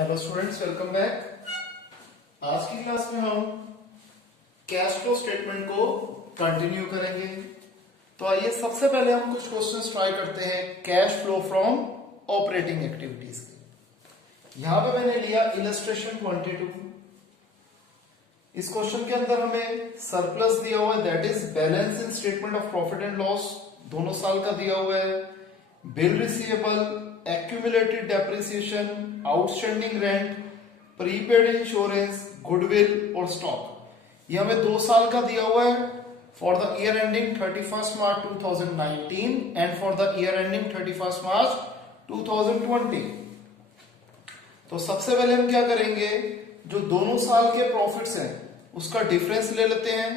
Hello students, welcome back. आज की class में हम कैश फ्लो स्टेटमेंट को कंटिन्यू करेंगे। तो आइए सबसे पहले हम कुछ क्वेश्चंस ट्राई करते हैं cash flow from operating activities के। यहां पे मैंने लिया इलस्ट्रेशन 22। इस क्वेश्चन के अंदर हमें सरप्लस दिया हुआ है, that is balance in statement of profit and loss, दोनों साल का दिया हुआ है। Bill receivable, accumulated depreciation, outstanding rent, prepaid insurance, goodwill और स्टॉक। ये हमें 2 साल का दिया हुआ है for the year ending 31 March 2019 and for the year ending 31 मार्च 2020। तो सबसे पहले हम क्या करेंगे, जो दोनों साल के प्रॉफिट्स हैं उसका डिफरेंस ले लेते हैं।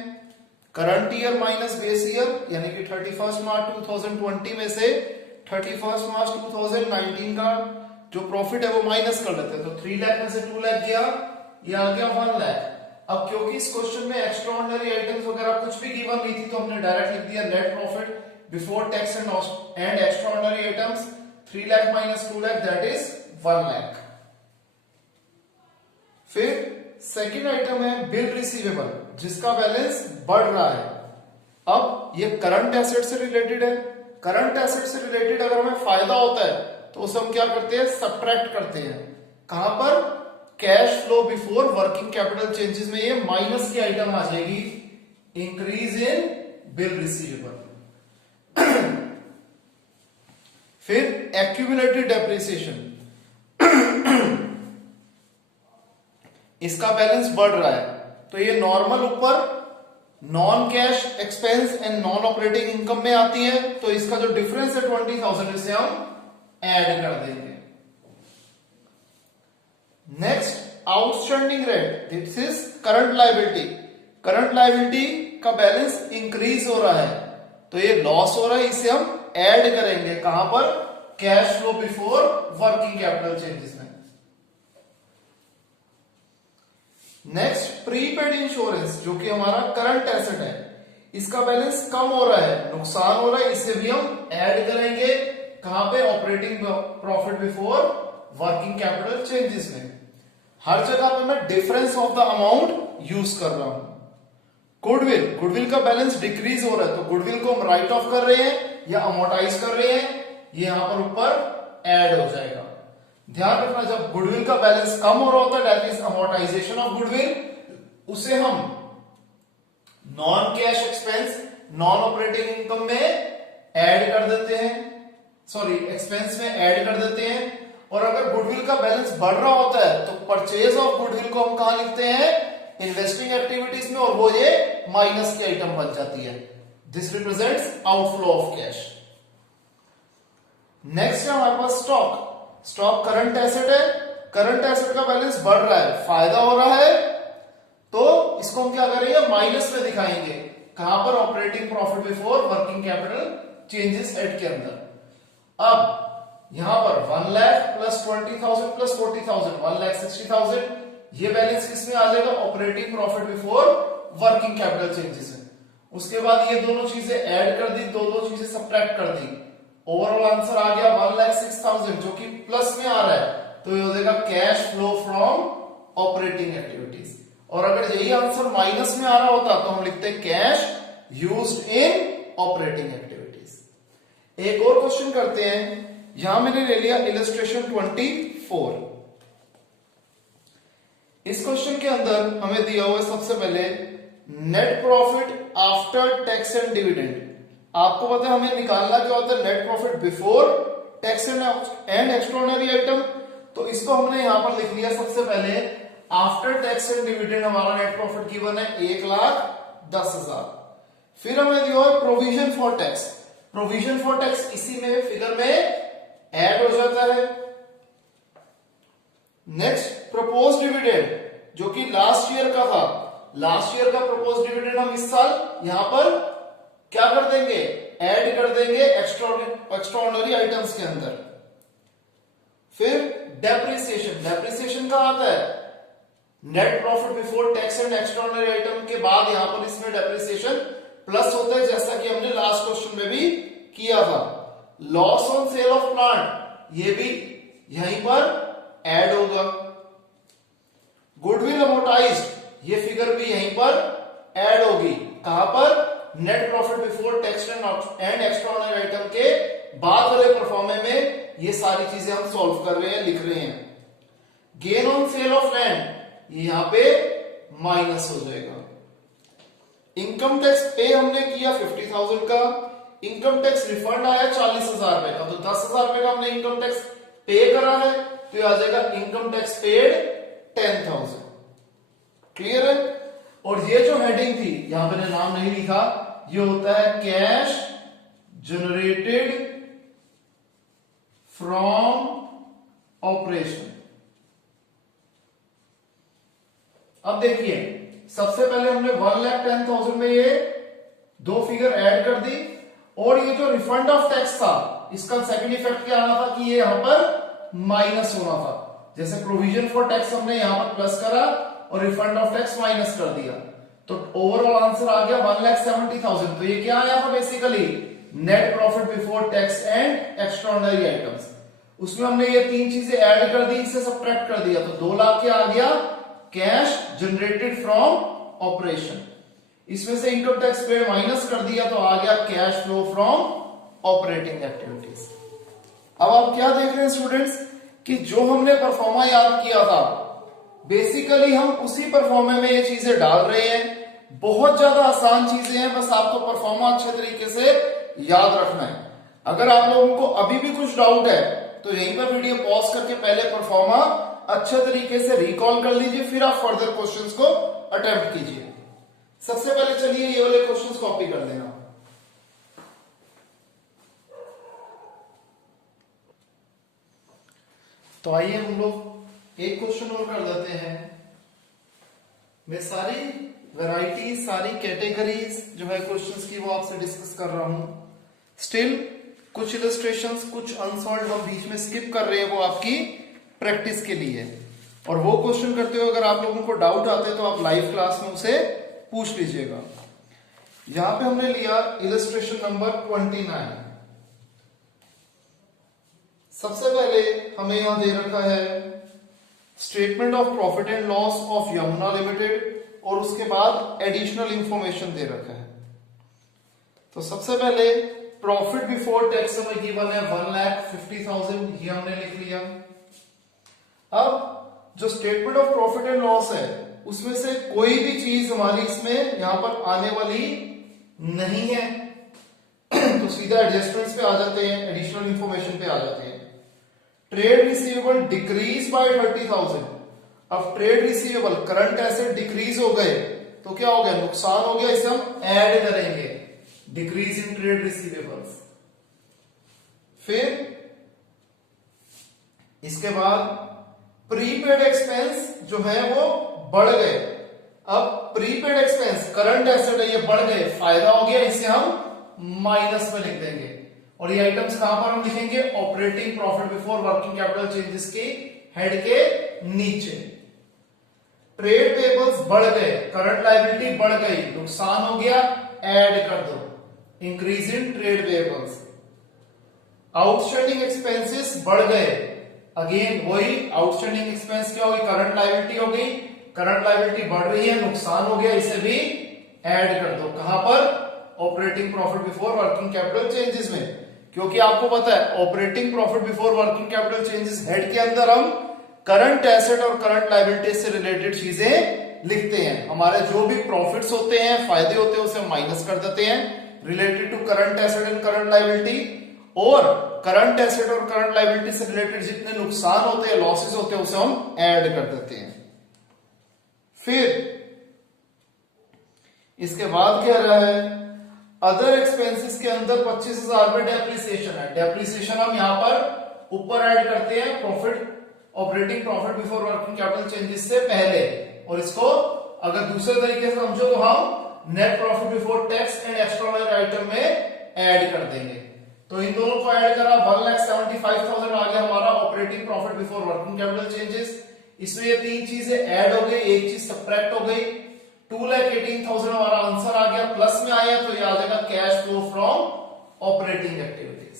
Current year minus base year यानी कि 31 मार्च 2020 में से 31 मार्च 2019 का जो प्रॉफिट है वो माइनस कर लेते हैं। तो 3 लाख में से 2 लाख गया, ये आ गया 1 लाख। अब क्योंकि इस क्वेश्चन में एक्स्ट्राऑर्डिनरी आइटम्स वगैरह कुछ भी गिवन नहीं थी तो हमने डायरेक्ट लिख दिया net profit before tax and extraordinary items 3 lakh minus 2 lakh that is 1 lakh. फिर सेकेंड आइटम है बिल रिसीवेबल, जिसका बैलेंस बढ़ रहा है। अब ये करंट एसेट से रिलेटेड है। करंट एसेट से रिलेटेड अगर हमें फायदा होता है तो उसे हम क्या करते हैं, सब्ट्रैक्ट करते हैं। कहां पर, cash flow before working capital changes में ये माइनस की आइटम आ जाएगी, इंक्रीज इन बिल रिसीवेबल। फिर एक्यूमुलेटेड डेप्रिसिएशन, इसका बैलेंस बढ़ रहा है तो ये नॉर्मल ऊपर non cash expense and non operating income में आती है, तो इसका जो डिफरेंस है 20,000 इसे हम ऐड कर देंगे। Next outstanding rent, this is current liability. Current liability का बैलेंस इंक्रीज हो रहा है तो ये लॉस हो रहा है, इसे हम ऐड करेंगे। कहां पर, cash flow before working capital changes में। नेक्स्ट प्रीपेड इंश्योरेंस, जो कि हमारा करंट एसेट है, इसका बैलेंस कम हो रहा है, नुकसान हो रहा है, इसे भी हम ऐड करेंगे। कहां पे, operating profit before working capital changes में। हर जगह पे मैं difference of the amount use कर रहा हूं। गुडविल, गुडविल का बैलेंस डिक्रीज हो रहा है तो गुडविल को हम राइट ऑफ कर रहे हैं या अमोर्टाइज कर रहे हैं, ये यहां पर ऊपर ऐड हो जाएगा। ध्यान रखना, जब गुडविल का बैलेंस कम हो रहा होता है that is amortisation of goodwill, उसे हम non cash expense non operating income में ऐड कर देते हैं, सॉरी एक्सपेंस में ऐड कर देते हैं। और अगर गुडविल का बैलेंस बढ़ रहा होता है तो परचेज ऑफ गुडविल को हम कहां लिखते हैं, इन्वेस्टिंग एक्टिविटीज में, और वो ये माइनस की आइटम बन जाती है। This represents outflow of cash. Next है हमारे पास स्टॉक। स्टॉक करंट एसेट है, करंट एसेट का बैलेंस बढ़ रहा है, फायदा हो रहा है, तो इसको हम क्या करेंगे, माइनस में दिखाएंगे। कहां पर, operating profit before working capital changes add के अंदर। अब यहां पर 1 लाख प्लस 20,000 प्लस 40,000 1,60,000, ये बैलेंस किसमें आ जाएगा, operating profit before working capital changes है। उसके बाद ये दोनों चीजें ऐड कर दी, दो चीजें सब्ट्रैक्ट कर दी, ओवरऑल आंसर आ गया 1,06,000 जो कि प्लस में आ रहा है, तो ये हो जाएगा cash flow from operating activities. और अगर यही आंसर माइनस में आ रहा होता तो हम लिखते cash used in operating activities. एक और क्वेश्चन करते हैं, यहां मैंने ले लिया इलस्ट्रेशन 24। इस क्वेश्चन के अंदर हमें दिया हुआ है सबसे पहले net profit after tax and dividend. आपको पता है हमें निकालना क्या होता है, net profit before tax and extraordinary item. तो इसको हमने यहां पर लिख लिया सबसे पहले आफ्टर टैक्स एंड डिविडेंड हमारा नेट प्रॉफिट गिवन है 1,10,000। फिर हमें दिया है provision for tax. Provision for tax इसी में फिगर में ऐड हो जाता है। नेक्स्ट प्रपोज डिविडेंड, जो कि लास्ट ईयर का था, लास्ट ईयर का प्रपोज डिविडेंड हम इस साल यहां पर क्या कर देंगे, ऐड कर देंगे एक्स्ट्राऑर्डिनरी आइटम्स के अंदर। फिर डेप्रिसिएशन, डेप्रिसिएशन कहां आता है, net profit before tax and extraordinary item के बाद यहां पर इसमें डेप्रिसिएशन प्लस होता है, जैसा कि हमने लास्ट क्वेश्चन में भी किया था। Loss on sale of plant, ये भी यहीं पर ऐड होगा। गुडविल अमोर्टाइज्ड ये फिगर भी यहीं पर ऐड होगी। कहां पर? Net profit before tax and extraordinary item के बाद वाले परफॉर्मे में ये सारी चीजें हम सॉल्व कर रहे हैं, लिख रहे हैं। Gain on sale of land यहां पे माइनस हो जाएगा। इनकम टैक्स पे हमने किया 50,000 का, इनकम टैक्स रिफंड आया 40,000 रुपए का, तो 10,000 रुपए का हमने इनकम टैक्स पे करा है, तो ये आ जाएगा इनकम टैक्स पेड 10,000। क्लियर है? और ये जो हेडिंग थी, यहां पे नाम नहीं लिखा, ये होता है कैश जनरेटेड फ्रॉम ऑपरेशन। अब देखिए, सबसे पहले हमने 1,10,000 में ये दो फिगर ऐड कर दी, और ये जो रिफंड ऑफ टैक्स था, इसका सेकंड इफेक्ट क्या आना था कि ये यहां पर माइनस होना था। जैसे प्रोविजन फॉर टैक्स हमने यहां पर प्लस करा और रिफंड ऑफ टैक्स माइनस कर दिया, तो ओवरऑल आंसर आ गया 1,70,000। तो ये क्या आया था basically? Net profit before tax and extraordinary items. उसमें हमने ये तीन चीजें ऐड कर दी, इसे सब्ट्रैक्ट कर दिया, तो 2 लाख क्या आ गया? Cash generated from operation. इसमें से इनकम टैक्स पेड माइनस कर दिया, तो आ गया cash flow from operating activities. अब आप क्या देख रहे हैं स्टूडेंट्स कि जो हमने परफॉर्मा याद किया था, बेसिकली हम उसी परफॉर्मे में ये चीजें डाल रहे हैं। बहुत ज्यादा आसान चीजें हैं, बस आपको परफॉर्मा अच्छे तरीके से याद रखना है। अगर आप लोगों को अभी भी कुछ डाउट है तो यहीं पर वीडियो पॉज करके पहले परफॉर्मा अच्छे तरीके से रिकॉल कर लीजिए, फिर आप फर्दर क्वेश्चंस को अटेम्प्ट कीजिए। सबसे पहले चलिए ये वाले क्वेश्चंस कॉपी कर देना। तो आइए हम लोग एक क्वेश्चन और कर देते हैं। मैं सारी वैरायटी, सारी कैटेगरीज जो है क्वेश्चंस की वो आपसे डिस्कस कर रहा हूं। स्टिल कुछ इलस्ट्रेशंस, कुछ अनसॉल्व्ड हम बीच में स्किप कर रहे हैं, वो आपकी प्रैक्टिस के लिए। और वो क्वेश्चन करते हुए अगर आप लोगों को डाउट आते हैं तो आप लाइव क्लास में उसे पूछ लीजिएगा। यहां पे हमने लिया इलस्ट्रेशन नंबर 29। सबसे पहले हमें यहां दे रखा है statement of profit and loss of Yamuna limited, और उसके बाद एडिशनल इंफॉर्मेशन दे रखा है। तो सबसे पहले प्रॉफिट बिफोर टैक्स हमें गिवन है 1,50,000, ये हमने लिख लिया। अब जो statement of profit and loss है उसमें से कोई भी चीज हमारी इसमें यहां पर आने वाली नहीं है, तो सीधा एडजस्टमेंट्स पे आ जाते हैं, एडिशनल इंफॉर्मेशन पे आ जाते हैं। Trade receivable decrease by 30,000। अब trade receivable current asset decrease हो गए तो क्या हो गया? नुकसान हो गया, इसे हम ऐड करेंगे, डिक्रीज इन ट्रेड रिसीवेबल्स। फिर इसके बाद प्रीपेड एक्सपेंस जो है वो बढ़ गए। अब प्रीपेड एक्सपेंस करंट एसेट है, ये बढ़ गए, फायदा हो गया, इसे हम माइनस में लिख देंगे। और ये आइटम्स कहां पर हम लिखेंगे? Operating profit before working capital changes की हेड के नीचे। ट्रेड पेबल्स बढ़ गए, करंट लायबिलिटी बढ़ गई, नुकसान हो गया, ऐड कर दो, increase in trade payables. Outstanding expenses बढ़ गए, अगेन वही आउटस्टैंडिंग एक्सपेंस क्या होगी? करंट लायबिलिटी हो गई, करंट लायबिलिटी बढ़ रही है, नुकसान हो गया, इसे भी ऐड कर दो। कहां पर? Operating profit before working capital changes में। क्योंकि आपको पता है operating profit before working capital changes head के अंदर हम करंट एसेट और करंट लायबिलिटी से रिलेटेड चीजें लिखते हैं। हमारे जो भी प्रॉफिट्स होते हैं, फायदे होते हैं, उसे हम माइनस कर देते हैं related to current asset and current liability, और करंट एसेट और करंट लायबिलिटी से रिलेटेड जितने नुकसान होते हैं, लॉसेस होते हैं, उसे हम ऐड कर देते हैं। फिर इसके बाद क्या रहा है? अदर एक्सपेंसेस के अंदर 25,000 रुपए डेप्रिसिएशन है। डेप्रिसिएशन हम यहां पर ऊपर ऐड करते हैं profit, operating profit before working capital changes से पहले, और इसको अगर दूसरे तरीके से समझो तो हम net profit before tax and extraordinary item में ऐड कर देंगे। तो इन दोनों को ऐड करा, 1,75,000 आ गया हमारा operating profit before working capital changes. इसमें ये तीन चीजें ऐड हो गई, एक चीज सब्ट्रैक्ट हो गई, 2,18,000 हमारा आंसर आ गया, प्लस में आया, तो ये आ जाएगा cash flow from operating activities.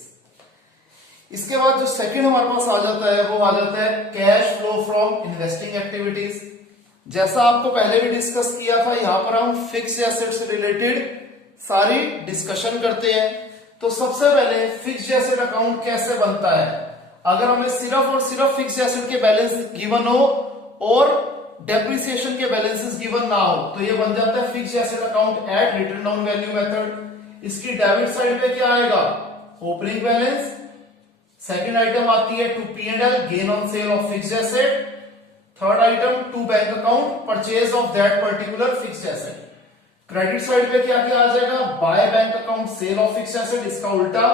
इसके बाद जो सेकंड हमारे पास आ जाता है वो आ जाता है cash flow from investing activities. जैसा आपको पहले भी डिस्कस किया था, यहां पर हम फिक्स्ड एसेट से रिलेटेड सारी डिस्कशन करते हैं। तो सबसे पहले फिक्स्ड एसेट अकाउंट कैसे बनता है। अगर हमें सिर्फ और सिर्फ फिक्स्ड एसेट के बैलेंस गिवन हो और डेप्रिसिएशन के बैलेंसेस गिवन ना हो, तो ये बन जाता है fixed asset account at written down value method. इसकी डेबिट साइड पे क्या आएगा, ओपनिंग बैलेंस। सेकंड आइटम आती है to P&L, gain on sale of fixed asset. Third item to bank account, purchase of that particular fixed asset. Credit side पे क्या क्या आ जाएगा, by bank account, sale of fixed asset. इसका उल्टा,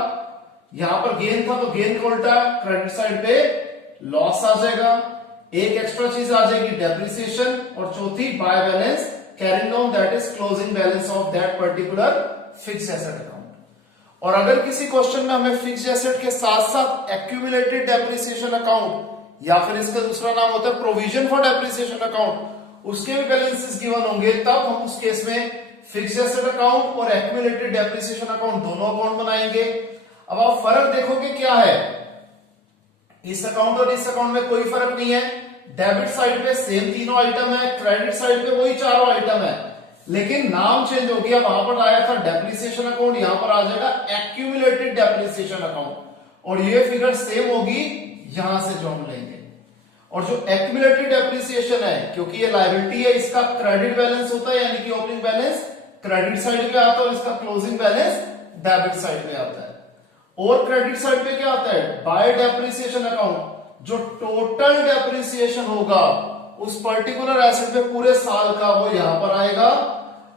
यहां पर गेन था तो गेन का उल्टा क्रेडिट साइड पे लॉस आ जाएगा। एक एक्स्ट्रा चीज आ जाएगी डेप्रिसिएशन, और चौथी by balance, carrying down that is closing balance of that particular fixed asset account. और अगर किसी क्वेश्चन में हमें फिक्स्ड एसेट के साथ साथ एक्यूमुलेटेड डेप्रिसिएशन अकाउंट, या फिर इसका दूसरा नाम होता है प्रोविजन फॉर डेप्रिसिएशन अकाउंट, उसके भी बैलेंसेस गिवन होंगे, तब हम उस केस में फिक्स्ड एसेट अकाउंट और एक्यूमुलेटेड डेप्रिसिएशन अकाउंट दोनों अकाउंट बनाएंगे। अब आप फर्क देखोगे क्या है, इस अकाउंट और इस अकाउंट में कोई फर्क नहीं है। डेबिट साइड पे सेम तीनों आइटम है, क्रेडिट साइड पे वही चारों आइटम है, लेकिन नाम चेंज हो गया। वहां पर आया था डेप्रिसिएशन अकाउंट, यहां पर आ जाएगा एक्यूमुलेटेड डेप्रिसिएशन अकाउंट, और ये फिगर सेम होगी यहां से जो हम लेंगे। और जो एक्यूमुलेटेड डेप्रिसिएशन है, क्योंकि ये लायबिलिटी है, इसका क्रेडिट बैलेंस होता है, यानी कि ओपनिंग बैलेंस क्रेडिट साइड पे आता है और इसका क्लोजिंग बैलेंस डेबिट साइड पे आता है। और क्रेडिट साइड पे क्या आता है, बाय डेप्रिसिएशन अकाउंट, जो टोटल डेप्रिसिएशन होगा उस पर्टिकुलर एसेट पे पूरे साल का, वो यहां पर आएगा।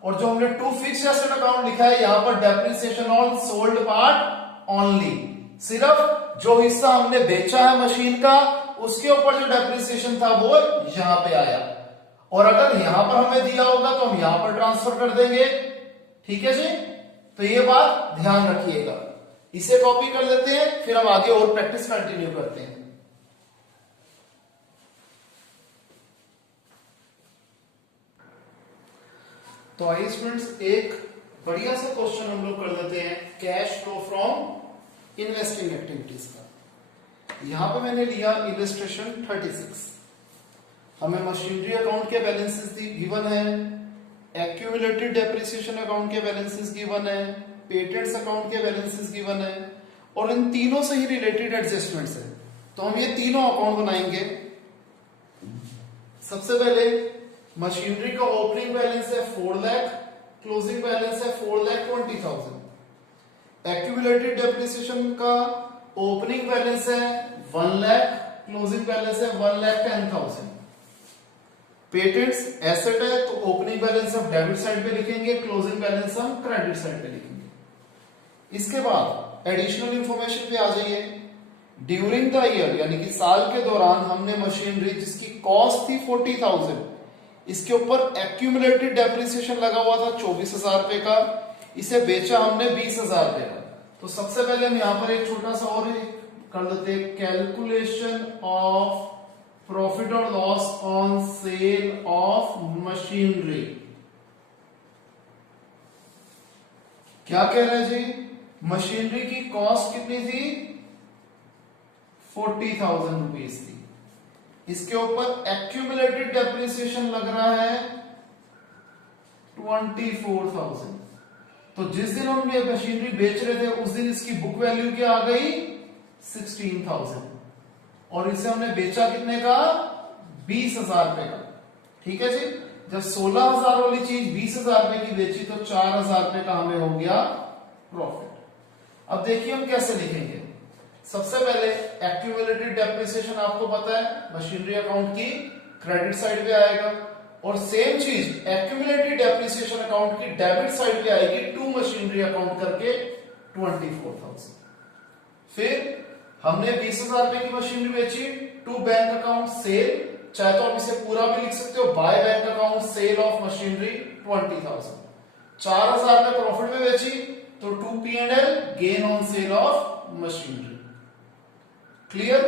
और जो हमने टू फिक्स्ड एसेट अकाउंट लिखा है, यहां पर depreciation on sold part only, सिर्फ जो हिस्सा हमने बेचा है मशीन का, उसके ऊपर जो डेप्रिसिएशन था वो यहां पे आया। और अगर यहां पर हमें दिया होगा तो हम यहां पर ट्रांसफर कर देंगे। ठीक है जी, तो ये बात ध्यान रखिएगा। इसे कॉपी कर लेते हैं, फिर हम आगे और प्रैक्टिस कंटिन्यू करते हैं। तो आइए स्टूडेंट्स, एक बढ़िया सा क्वेश्चन हम लोग कर लेते हैं, cash flow from investing activities का। यहां पे मैंने लिया इलस्ट्रेशन 36। हमें मशीनरी अकाउंट के बैलेंसेस गिवन है, एक्यूमुलेटेड डेप्रिसिएशन अकाउंट के बैलेंसेस गिवन है, पेटेंट्स अकाउंट के बैलेंसेस गिवन है, और इन तीनों से ही रिलेटेड एडजस्टमेंट्स है। तो हम ये तीनों अकाउंट बनाएंगे। सबसे पहले मशीनरी का ओपनिंग बैलेंस है 4 लाख, क्लोजिंग बैलेंस है 4,20,000। एक्यूमुलेटेड डेप्रिसिएशन का ओपनिंग बैलेंस है 1 लाख, क्लोजिंग बैलेंस है 1,10,000। पेटेंट्स एसेट है तो ओपनिंग बैलेंस हम डेबिट साइड पे लिखेंगे, क्लोजिंग बैलेंस हम क्रेडिट साइड पे लिखेंगे। इसके बाद एडिशनल इंफॉर्मेशन पे आ जाइए। ड्यूरिंग द ईयर, यानी कि साल के दौरान हमने मशीनरी जिसकी कॉस्ट थी 40,000, इसके ऊपर एक्यूमुलेटेड डेप्रिसिएशन लगा हुआ था 24,000 रुपए का, इसे बेचा हमने 20,000 रुपए का। तो सबसे पहले हम यहां पर एक छोटा सा और कर लेते हैं, कैलकुलेशन ऑफ प्रॉफिट और loss on sale of machinery. क्या कह रहे हैं जी, मशीनरी की कॉस्ट कितनी थी, 40,000 रुपीज थी, इसके ऊपर एक्यूमुलेटेड डेप्रिसिएशन लग रहा है 24,000। तो जिस दिन हम ये मशीनरी बेच रहे थे उस दिन इसकी बुक वैल्यू क्या आ गई, 16,000, और इसे हमने बेचा कितने का, 20,000 रुपए का। ठीक है जी, जब 16,000 वाली चीज 20,000 रुपए की बेची तो 4,000 रुपए का हमें हो गया प्रॉफिट। अब देखिए हम कैसे लिखेंगे। सबसे पहले एक्यूमुलेटेड डेप्रिसिएशन आपको पता है मशीनरी अकाउंट की क्रेडिट साइड पे आएगा, और सेम चीज एक्यूमुलेटेड डेप्रिसिएशन अकाउंट की डेबिट साइड पे आएगी, टू मशीनरी अकाउंट करके 24,000। फिर हमने 20,000 रुपए की मशीनरी बेची, टू बैंक अकाउंट सेल, चाहे तो आप इसे पूरा भी लिख सकते हो, by bank account sale of machinery 20,000। 4,000 रुपए प्रॉफिट में बेची तो to P&L, gain on sale of machinery. Clear.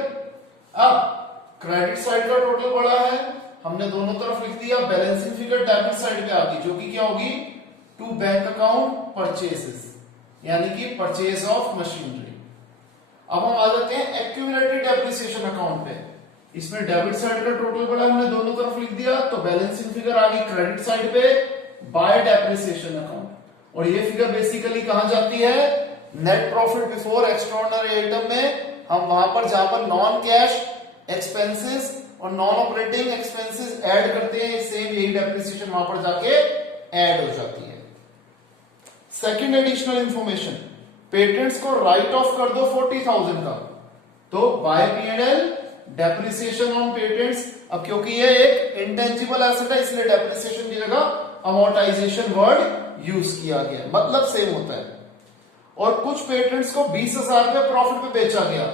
अब क्रेडिट साइड का टोटल बड़ा है, हमने दोनों तरफ लिख दिया, बैलेंसिंग फिगर डेबिट साइड पे आ गई, जो कि क्या होगी, टू बैंक अकाउंट परचेसेस, यानी कि परचेज ऑफ मशीनरी। अब हम आ जाते हैं एक्यूमुलेटेड डेप्रिसिएशन अकाउंट पे। इसमें डेबिट साइड का टोटल पड़ा, हमने दोनों तरफ लिख दिया, तो बैलेंसिंग फिगर आ गई क्रेडिट साइड पे बाय डेप्रिसिएशन अकाउंट। और ये फिगर बेसिकली कहां जाती है, net profit before extraordinary item में। हम वहां पर जहां पर नॉन कैश एक्सपेंसेस और नॉन ऑपरेटिंग एक्सपेंसेस ऐड करते हैं, सेम यही डेप्रिसिएशन वहां पर जाके ऐड हो जाती है। सेकंड एडिशनल इंफॉर्मेशन, पेटेंट्स को राइट ऑफ कर दो 40,000 का, तो by P&L depreciation on patents. अब क्योंकि ये एक इंटेंजिबल एसेट है इसलिए डेप्रिसिएशन की जगह अमोर्टाइजेशन वर्ड यूज किया गया, मतलब सेम होता है। और कुछ पेटेंट्स को 20,000 पे प्रॉफिट पे बेचा गया,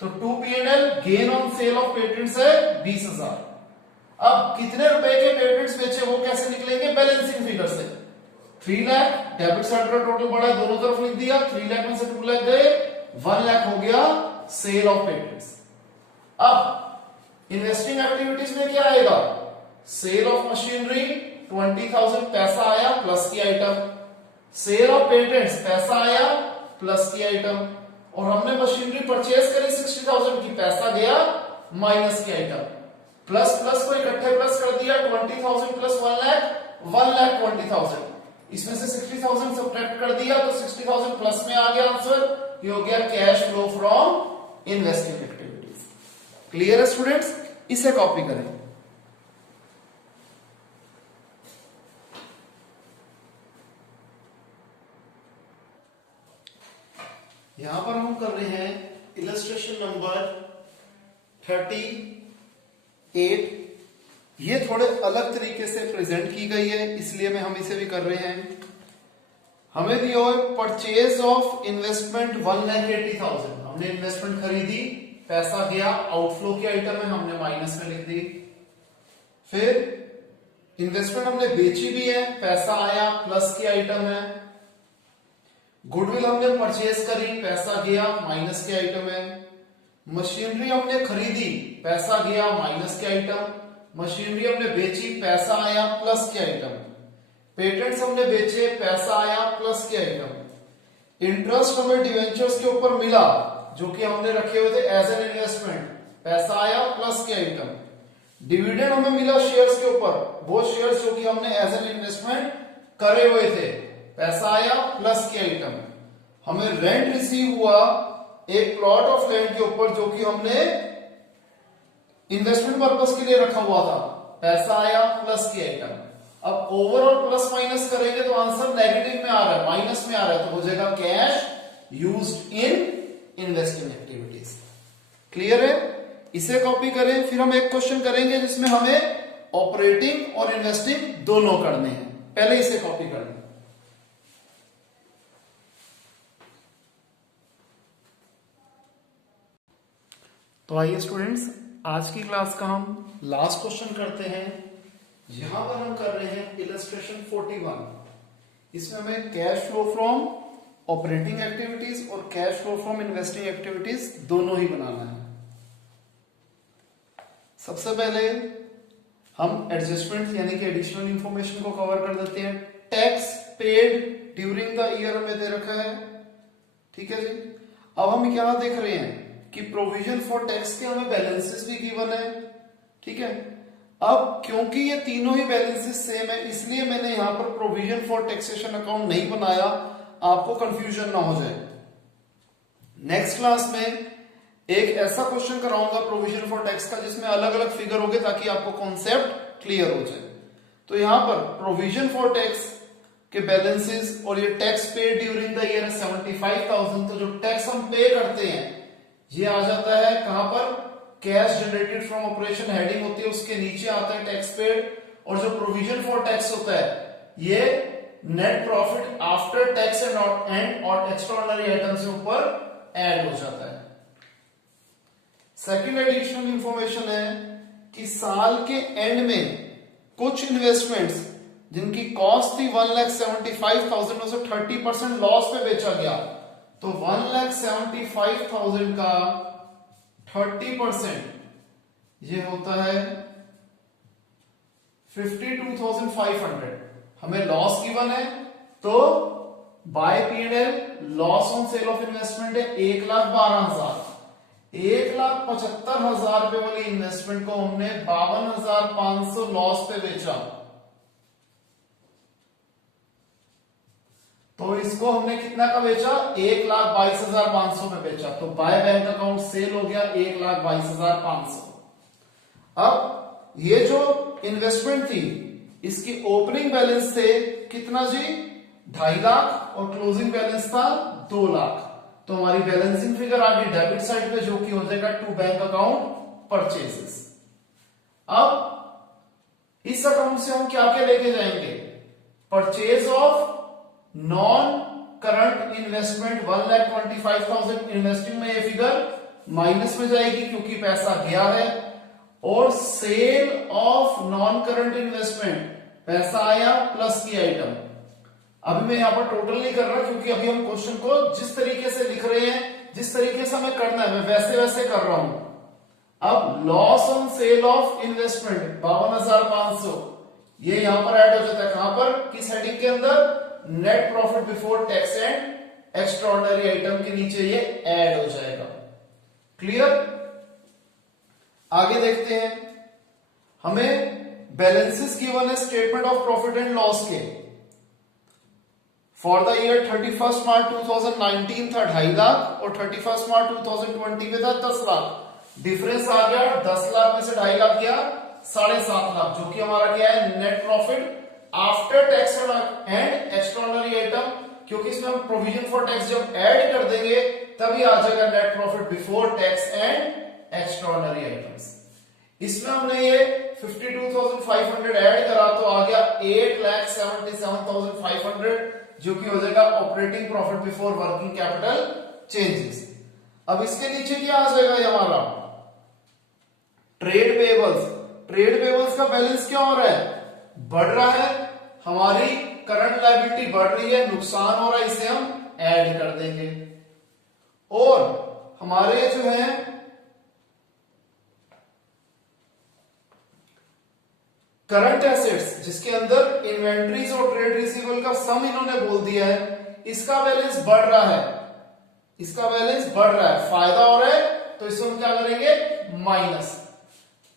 तो to P&L gain on sale of patents है 20,000। अब कितने रुपए के पेटेंट्स बेचे वो कैसे निकलेंगे, बैलेंसिंग फिगर से। 3 लाख डेबिट साइड का टोटल बढ़ा है, दोनों तरफ लिख दिया, 3 लाख में से 2 लाख गए, 1 लाख हो गया सेल ऑफ पेटेंट्स। अब इन्वेस्टिंग एक्टिविटीज में क्या आएगा, सेल ऑफ मशीनरी 20,000 पैसा आया प्लस की आइटम, सेल ऑफ पेटेंट्स पैसा आया प्लस की आइटम, और हमने मशीनरी परचेज करी 60,000 की, पैसा गया माइनस की आइटम, प्लस प्लस को इकट्ठे प्लस कर दिया, 20,000 प्लस 1 लाख, 1,20,000। इसमें से 60,000 सब्ट्रैक्ट कर दिया तो 60,000 प्लस में आ गया आंसर, ये हो गया cash flow from investing activities. Clear है स्टूडेंट्स, इसे कॉपी करें। यहां पर हम कर रहे हैं इलस्ट्रेशन नंबर 38। ये थोड़े अलग तरीके से प्रेजेंट की गई है इसलिए मैं हम इसे भी कर रहे हैं। हमें दिया हो परचेज ऑफ इन्वेस्टमेंट 1,80,000, हमने इन्वेस्टमेंट खरीदी, पैसा गया, आउटफ्लो की आइटम है, हमने माइनस में लिख दी। फिर इन्वेस्टमेंट हमने बेची भी है, पैसा आया, प्लस की आइटम है। गुडविल हमने परचेज करी, पैसा गया, माइनस की आइटम है। मशीनरी हमने खरीदी, पैसा गया, माइनस की आइटम। मशीनरी हमने बेची, पैसा आया, प्लस की आइटम। पेटेंट्स हमने बेचे, पैसा आया, प्लस की आइटम। इंटरेस्ट हमें डिवेंचर्स के ऊपर मिला जो कि हमने रखे हुए थे एज एन इन्वेस्टमेंट, पैसा आया, प्लस की आइटम। डिविडेंड हमें मिला शेयर्स के ऊपर, वो शेयर्स जो कि हमने एज एन इन्वेस्टमेंट करे हुए थे, पैसा आया, प्लस की आइटम। हमें रेंट रिसीव हुआ एक प्लॉट ऑफ लैंड के ऊपर जो कि हमने इन्वेस्टमेंट पर्पस के लिए रखा हुआ था, पैसा आया, प्लस की आइटम। अब ओवरऑल प्लस माइनस करेंगे तो आंसर नेगेटिव में आ रहा है, माइनस में आ रहा है, तो हो जाएगा cash used in investing activities. Clear है, इसे कॉपी करें। फिर हम एक क्वेश्चन करेंगे जिसमें हमें ऑपरेटिंग और इन्वेस्टिंग दोनों करने हैं, पहले इसे कॉपी कर लें। तो आइए स्टूडेंट्स, आज की क्लास का हम लास्ट क्वेश्चन करते हैं। यहां पर हम कर रहे हैं इलस्ट्रेशन 41। इसमें हमें cash flow from operating activities और cash flow from investing activities दोनों ही बनाना है। सबसे पहले हम एडजस्टमेंट यानी कि एडिशनल इंफॉर्मेशन को कवर कर देते हैं। Tax paid during the year हमें दे रखा है, ठीक है जी। अब हम यहां देख रहे हैं कि प्रोविजन फॉर टैक्स के हमें बैलेंसेस भी गिवन है, ठीक है। अब क्योंकि ये तीनों ही बैलेंसेस सेम है इसलिए मैंने यहां पर प्रोविजन फॉर टैक्सेशन अकाउंट नहीं बनाया, आपको कंफ्यूजन ना हो जाए। नेक्स्ट क्लास में एक ऐसा क्वेश्चन कराऊंगा प्रोविजन फॉर टैक्स का जिसमें अलग अलग फिगर होंगे ताकि आपको कॉन्सेप्ट क्लियर हो जाए। तो यहां पर प्रोविजन फॉर टैक्स के बैलेंसेस और ये tax paid during the year 75,000, तो जो टैक्स हम पे करते हैं ये आ जाता है कहां पर, cash generated from operation heading होती है उसके नीचे आता है टैक्स पेड, और जो प्रोविजन फॉर टैक्स होता है ये net profit after tax and और एक्स्ट्राऑर्डिनरी आइटम से ऊपर ऐड हो जाता है। सेकंड एडिशनल इंफॉर्मेशन है कि साल के एंड में कुछ इन्वेस्टमेंट्स जिनकी कॉस्ट थी 1,75,000 में से 30% लॉस पे बेचा गया, तो 1,75,000 का 30% ये होता है 52,500। हमें लॉस गिवन है तो by P&L loss on sale of investment है 1,12,000। 1,75,000 रुपए वाली इन्वेस्टमेंट को हमने 52,500 लॉस पे बेचा, तो इसको हमने कितना का बेचा? 1,22,500 में बेचा। तो बाय बैंक अकाउंट सेल हो गया 1,22,500। अब ये जो इन्वेस्टमेंट थी इसकी ओपनिंग बैलेंस थे कितना जी? 2.5 लाख और क्लोजिंग बैलेंस था 2 लाख। तो हमारी बैलेंसिंग फिगर आ गई डेबिट साइड पे, जो कि हो जाएगा टू बैंक अकाउंट परचेजेस। अब इस अकाउंट से हम क्या क्या लेके जाएंगे? Purchase of non current investment 1,25,000 investing में ये फिगर माइनस में जाएगी क्योंकि पैसा गया है, और sale of non current investment पैसा आया प्लस की आइटम। अभी मैं यहां पर टोटल नहीं कर रहा क्योंकि अभी हम क्वेश्चन को जिस तरीके से लिख रहे हैं, जिस तरीके से हमें करना है, मैं वैसे वैसे कर रहा हूं। अब loss on sale of investment 52,500 ये यहां पर ऐड हो जाता है। कहां पर? किस हेडिंग के अंदर? Net profit before tax and extraordinary item के नीचे ये ऐड हो जाएगा। क्लियर? आगे देखते हैं। हमें बैलेंसेस गिवन है statement of profit and loss के। फॉर द ईयर 31 मार्च 2019 था 2.5 लाख और 31 मार्च 2020 में था 10 लाख। डिफरेंस आ गया 10 लाख में से 2.5 लाख गया 7.5 लाख, जो कि हमारा क्या है? Net profit after tax and extraordinary item, क्योंकि इसमें हम प्रोविजन फॉर टैक्स जब ऐड कर देंगे तभी आ जाएगा net profit before tax and extraordinary items. इसमें हमने ये 52,500 ऐड करा तो आ गया 8,77,500, जो कि हो जाएगा operating profit before working capital changes. अब इसके नीचे क्या आ जाएगा? ये हमारा ट्रेड पेबल्स। ट्रेड पेबल्स का बैलेंस क्या हो रहा है? बढ़ रहा है। हमारी करंट लायबिलिटी बढ़ रही है, नुकसान हो रहा है, इसे हम ऐड कर देंगे। और हमारे जो है करंट एसेट्स, जिसके अंदर इन्वेंट्रीज और ट्रेड रिसीवेबल का सम इन्होंने बोल दिया है, इसका बैलेंस बढ़ रहा है। इसका बैलेंस बढ़ रहा है, फायदा हो रहा है, तो इसको हम क्या करेंगे? माइनस।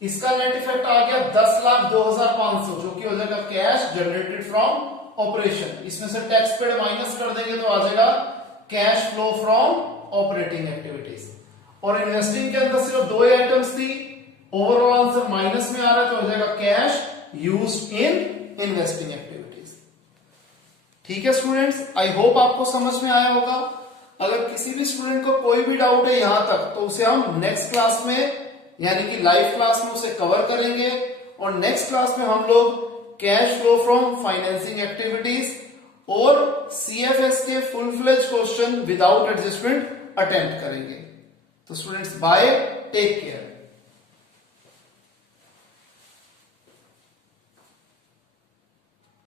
इसका नेट इफेक्ट आ गया 10,02,500, जो कि हो जाएगा कैश जनरेटेड फ्रॉम ऑपरेशन। इसमें से टैक्स पेड माइनस कर देंगे तो आ जाएगा cash flow from operating activities. और इन्वेस्टिंग के अंदर सिर्फ 2 आइटम्स थी, ओवरऑल आंसर माइनस में आ रहा है, तो हो जाएगा cash used in investing activities. ठीक है स्टूडेंट्स, आई होप आपको समझ में आया होगा। अगर किसी भी स्टूडेंट को कोई भी डाउट है यहां तक, तो उसे हम नेक्स्ट क्लास में यानी कि लाइव क्लास में उसे कवर करेंगे। और नेक्स्ट क्लास में हम लोग cash flow from financing activities और सीएफएस के full fledge question without adjustment attempt करेंगे। तो स्टूडेंट्स बाय, टेक केयर।